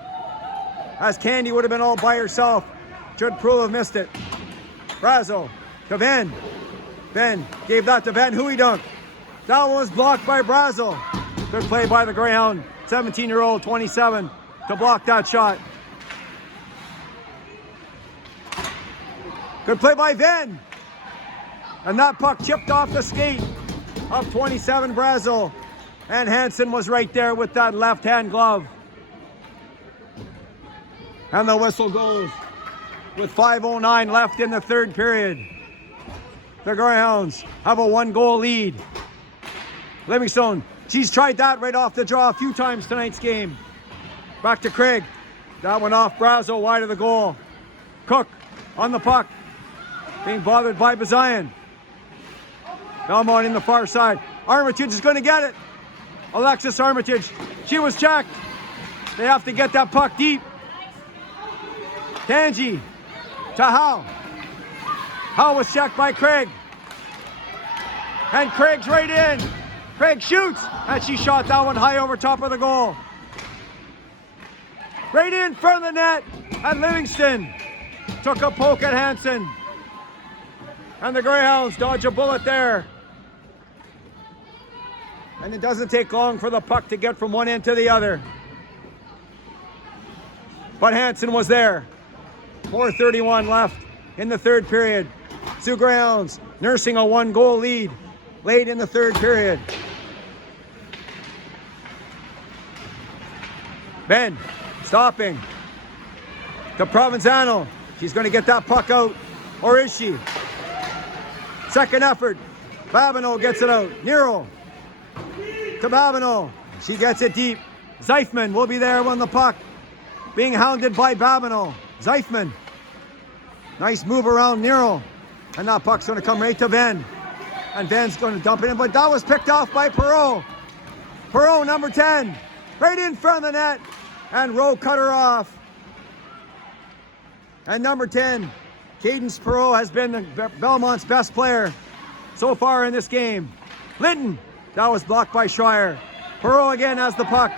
as Candy would have been all by herself should Proulx have missed it. Brazo to Venn. Venn gave that to Van Huydonk. That one was blocked by Brazo. Good play by the Greyhound, 17-year-old, 27, to block that shot. Good play by Venn. And that puck chipped off the skate of 27 Brazo. And Hansen was right there with that left-hand glove. And the whistle goes with 5:09 left in the third period. The Greyhounds have a 1-goal lead. Livingstone, she's tried that right off the draw a few times tonight's game. Back to Craig. That one off Brazo, wide of the goal. Cook on the puck, being bothered by Bazian. Belmont in the far side. Armitage is going to get it. Alexis Armitage, she was checked. They have to get that puck deep. Tangi to Howe. Howe was checked by Craig. And Craig's right in. Craig shoots, and she shot that one high over top of the goal. Right in front of the net, and Livingston took a poke at Hansen. And the Greyhounds dodge a bullet there. And it doesn't take long for the puck to get from one end to the other. But Hansen was there. 4:31 left in the third period. Sioux Greyhounds nursing a 1-goal lead late in the third period. Ben stopping to Provenzano. She's going to get that puck out, or is she? Second effort. Babineau gets it out. Nero to Babineau. She gets it deep. Zeifman will be there on the puck, being hounded by Babineau. Zeifman. Nice move around Nero. And that puck's going to come right to Venn. And Venn's going to dump it in, but that was picked off by Perreault. Perreault, number 10, right in front of the net. And Rowe cut her off. And number 10, Cadence Perreault, has been Belmont's best player so far in this game. Linton, that was blocked by Schreier. Perreault again has the puck.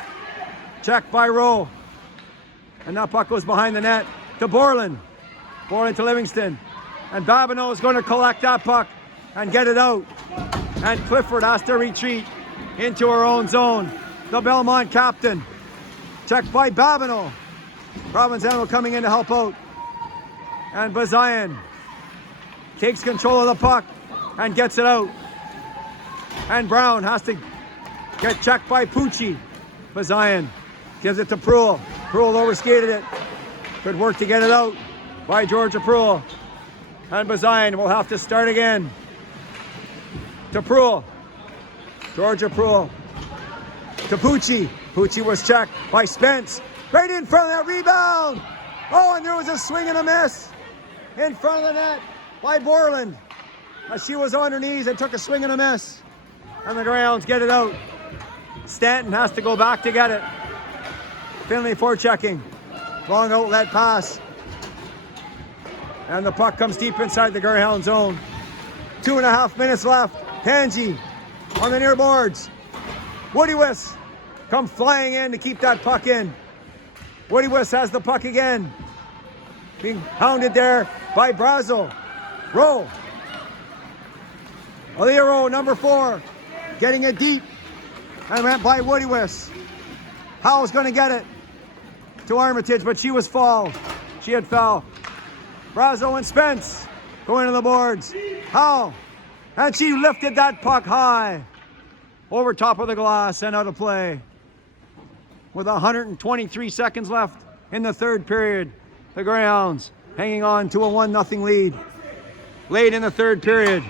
Checked by Rowe. And that puck goes behind the net to Borland. Borland to Livingston. And Babineau is going to collect that puck and get it out. And Clifford has to retreat into her own zone. The Belmont captain. Checked by Babineau. Provenzano coming in to help out. And Bazian takes control of the puck and gets it out. And Brown has to get checked by Pucci. Bazian gives it to Proulx. Proulx overskated it. Good work to get it out. by Georgia Proul. And Bazayan will have to start again. To Proul. Georgia Proul. To Pucci. Pucci was checked by Spence. Right in front of that rebound. Oh, and there was a swing and a miss in front of the net by Borland. As she was on her knees and took a swing and a miss. And the Greyhounds get it out. Stanton has to go back to get it. Finley forechecking. Long outlet pass. And the puck comes deep inside the Greyhound zone. 2.5 minutes left. Tangi on the near boards. Woody Wiss come flying in to keep that puck in. Woody Wiss has the puck again. Being hounded there by Brazo. Rowe. Aaliyah Rowe, number 4. Getting it deep. And went by Woody Wiss. Howell's going to get it to Armitage, but she was fouled. She had foul. Brazo and Spence going to the boards. Howell. And she lifted that puck high over top of the glass and out of play. With 123 seconds left in the third period, the Greyhounds hanging on to a 1-0 lead. Late in the third period.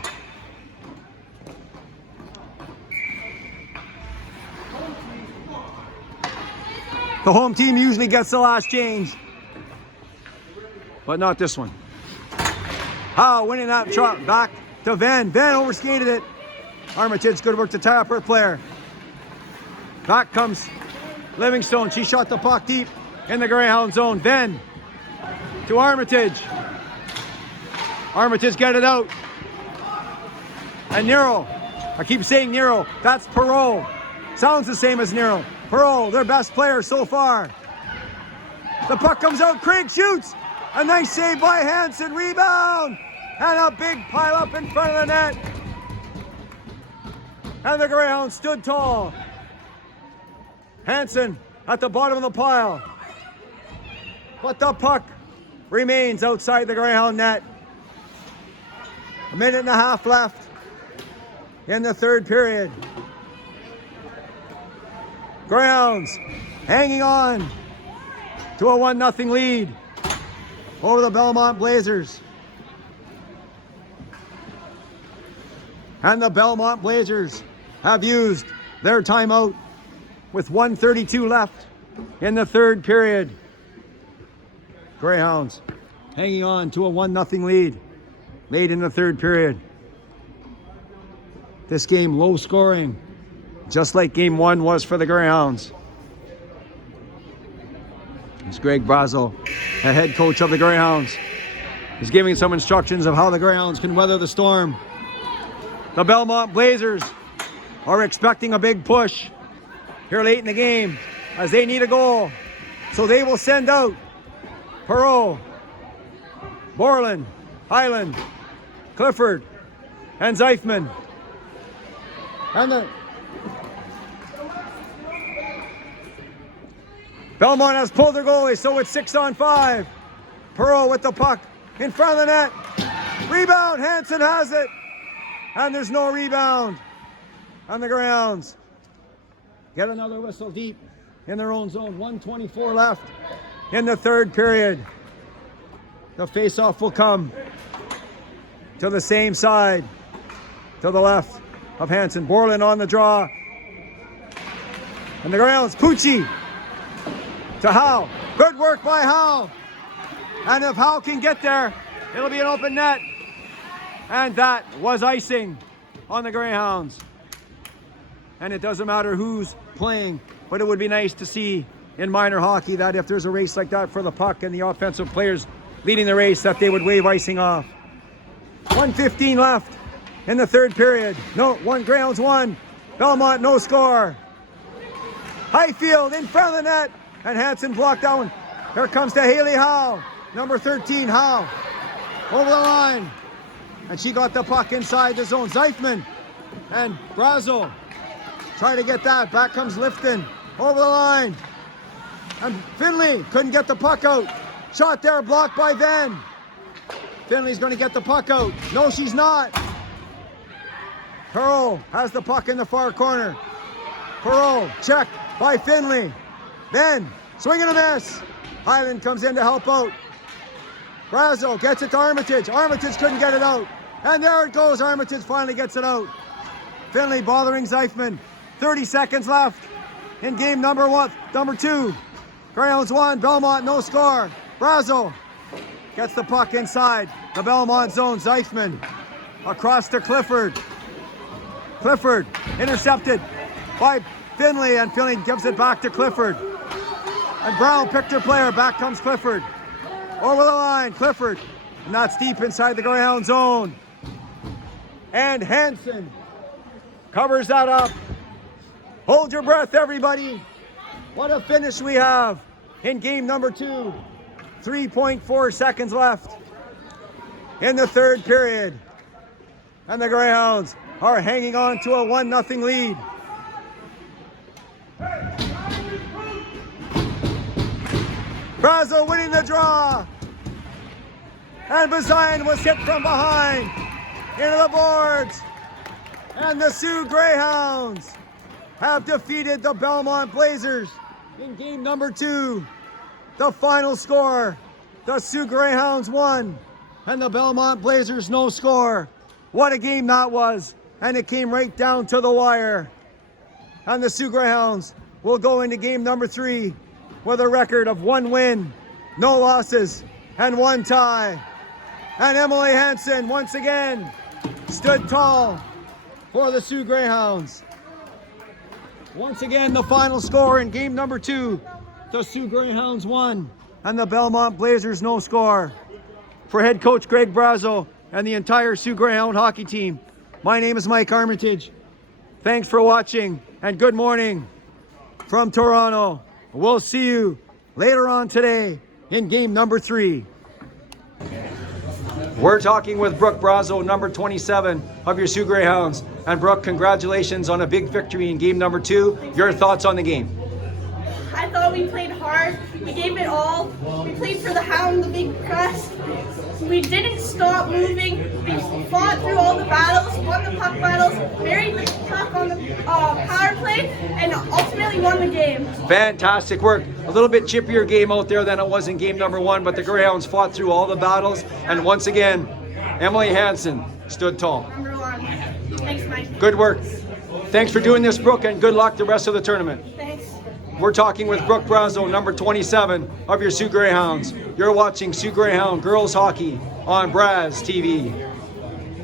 The home team usually gets the last change, but not this one. Howe winning that shot back to Venn. Venn overskated it. Armitage, good work to tie up her player. Back comes Livingstone. She shot the puck deep in the Greyhound zone. Venn to Armitage. Armitage get it out. And Nero. I keep saying Nero. That's Perot. Sounds the same as Nero. Perot, their best player so far. The puck comes out. Craig shoots. A nice save by Hansen. Rebound. And a big pile up in front of the net. And the Greyhounds stood tall. Hansen at the bottom of the pile. But the puck remains outside the Greyhound net. 1.5 minutes left in the third period. Greyhounds hanging on to a 1-0 lead over the Belmont Blazers. And the Belmont Blazers have used their timeout with 1:32 left in the third period. Greyhounds hanging on to a 1-0 lead late in the third period. This game low scoring, just like game 1 was for the Greyhounds. It's Greg Brazo, the head coach of the Greyhounds, is giving some instructions of how the Greyhounds can weather the storm. The Belmont Blazers are expecting a big push here late in the game as they need a goal. So they will send out Perot, Borland, Highland, Clifford, and Zeifman. And the Belmont has pulled their goalie, so it's 6-on-5. Perot with the puck in front of the net. Rebound, Hansen has it. And there's no rebound. And the Greyhounds get another whistle deep in their own zone. 1:24 left in the third period. The face-off will come to the same side, to the left of Hansen. Borland on the draw. And the Greyhounds, Pucci to Howe. Good work by Howe. And if Howe can get there, it'll be an open net. And that was icing on the Greyhounds. And it doesn't matter who's playing, but it would be nice to see in minor hockey that if there's a race like that for the puck and the offensive players leading the race, that they would wave icing off. 1:15 left in the third period. Greyhounds 1, Belmont no score. Highfield in front of the net, and Hansen blocked that one. Here comes to Haley Howe, number 13, Howe. Over the line. And she got the puck inside the zone. Zeifman and Brazo try to get that. Back comes Lifton. Over the line. And Finley couldn't get the puck out. Shot there, blocked by Venn. Finley's going to get the puck out. No, she's not. Perot has the puck in the far corner. Perot, check by Finley. Then, swing and a miss. Highland comes in to help out. Brazo gets it to Armitage. Armitage couldn't get it out. And there it goes. Armitage finally gets it out. Finley bothering Zeifman. 30 seconds left in game number 2. Greyhounds 1, Belmont no score. Brazo gets the puck inside the Belmont zone. Zeifman across to Clifford. Clifford intercepted by Finley, and Finley gives it back to Clifford. And Brown picked her player. Back comes Clifford. Over the line, Clifford. And that's deep inside the Greyhound zone. And Hansen covers that up. Hold your breath, everybody. What a finish we have in game number 2. 3.4 seconds left in the third period. And the Greyhounds are hanging on to a 1-0 lead. Brazo winning the draw. And Bazayan was hit from behind into the boards. And the Sioux Greyhounds have defeated the Belmont Blazers in game number 2. The final score, the Sioux Greyhounds 1 and the Belmont Blazers no score. What a game that was. And it came right down to the wire. And the Sioux Greyhounds will go into game number 3 with a record of 1 win, no losses, and 1 tie. And Emily Hansen once again stood tall for the Sioux Greyhounds. Once again, the final score in game number 2, the Sioux Greyhounds 1 and the Belmont Blazers no score. For head coach Greg Brazo and the entire Sioux Greyhound hockey team, my name is Mike Armitage. Thanks for watching and good morning from Toronto. We'll see you later on today in game number 3. We're talking with Brooke Brazo, number 27 of your Sioux Greyhounds. And Brooke, congratulations on a big victory in game number 2. Your thoughts on the game? I thought we played hard. We gave it all. We played for the Hound, the big crest. We didn't stop moving. We fought through all the battles, won the puck battles, buried the puck on the power play, and ultimately won the game. Fantastic work. A little bit chippier game out there than it was in game number 1, but the Greyhounds fought through all the battles. And once again, Emily Hansen stood tall. Number 1. Thanks, Mike. Good work. Thanks for doing this, Brooke, and good luck the rest of the tournament. Thanks. We're talking with Brooke Brazo, number 27 of your Sioux Greyhounds. You're watching Sioux Greyhound Girls Hockey on Braz TV.